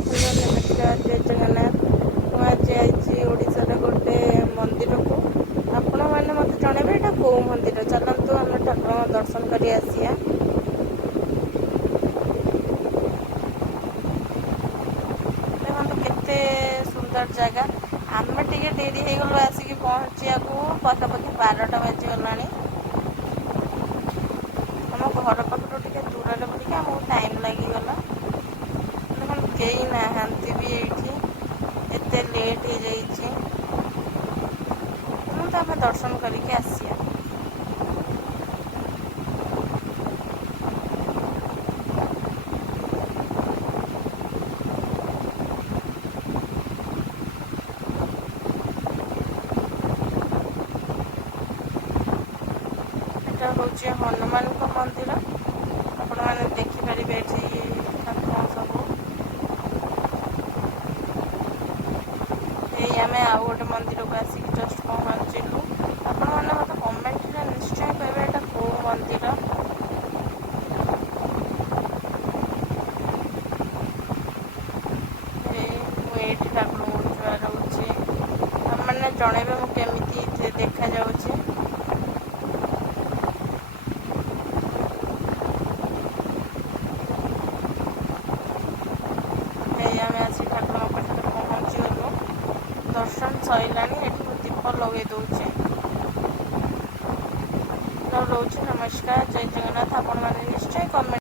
Hello नमस्कार जय जगन्नाथ। मुझे आई ओडार गोटे मंदिर को आपण मैंने मत जनइबे यहाँ कौ मंदिर चलतु आम ठाकुर दर्शन कर आसिया। देखो केते सुंदर जगह आम टे डेरी हो गलु आसिक पहुँचा को पाखापाखि 12टा बाजीगला आम घर पाखर टे दूर बोलिक आमको टाइम लगिगला। देखो कई नहांती भी ये एते लेट हो जाइए तो आम दर्शन करके आसिया। यहाँ हूँ हनुमान मंदिर आपण मैंने देखिपारे ये ठाकुर सब आम आउ गोटे मंदिर को आसिक जस्ट पहुँचलु। आपण मैंने मत कमेंट निश्चय कहे यहाँ कौ मंदिर। मुझे ठाकुर जुआर होची मैंने जनइबे मुझे देखा जाऊँगी। आम आसी ठाकुर पाखे पहुँचीगलु दर्शन सरला दीप लगे दूचे रोचे। नमस्कार जय जगन्नाथ। आपण मैंने निश्चय कमेंट